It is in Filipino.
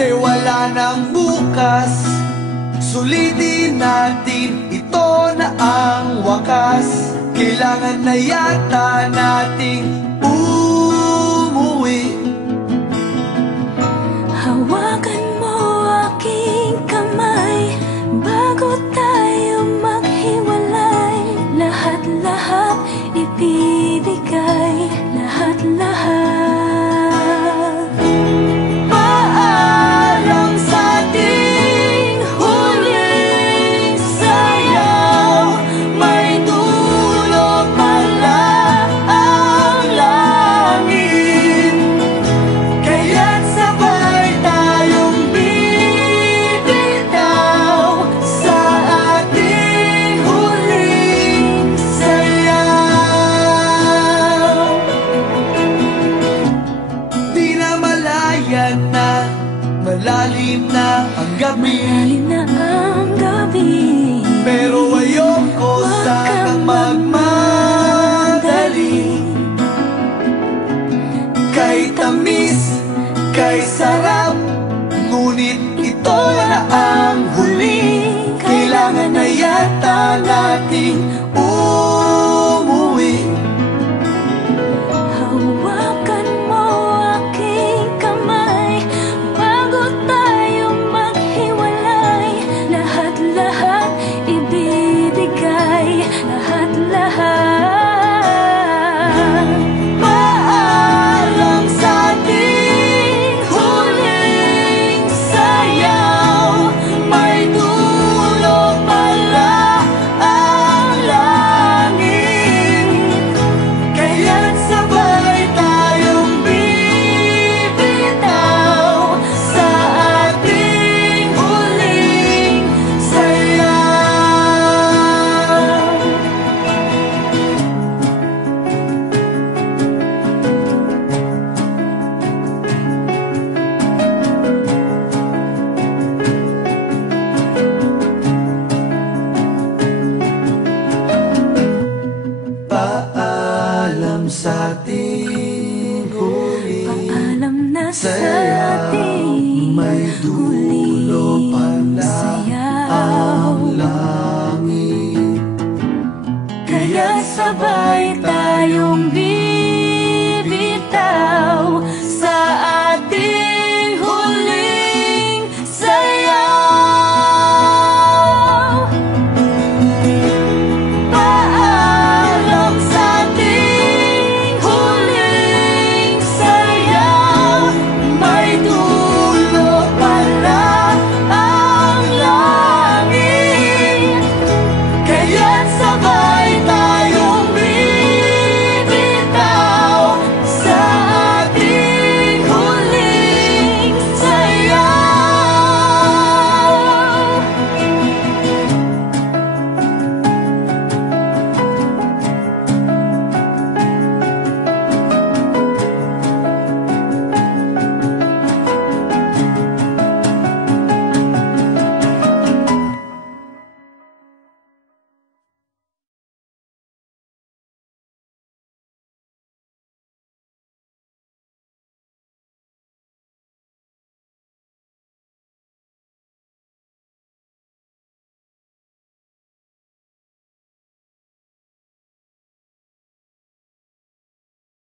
Kasi wala nang bukas, sulitin natin, ito na ang wakas. Kailangan na yata nating umuwi. Hawakan mo aking kamay bago tayo maghiwalay. Lahat-lahat ibibigay, lahat-lahat. Malalim na ang gabi, malalim na ang gabi. pero ayoko sanang magmadali. Kay tamis, kay sarap, ngunit ito na ang huli. Kailangan na yata nating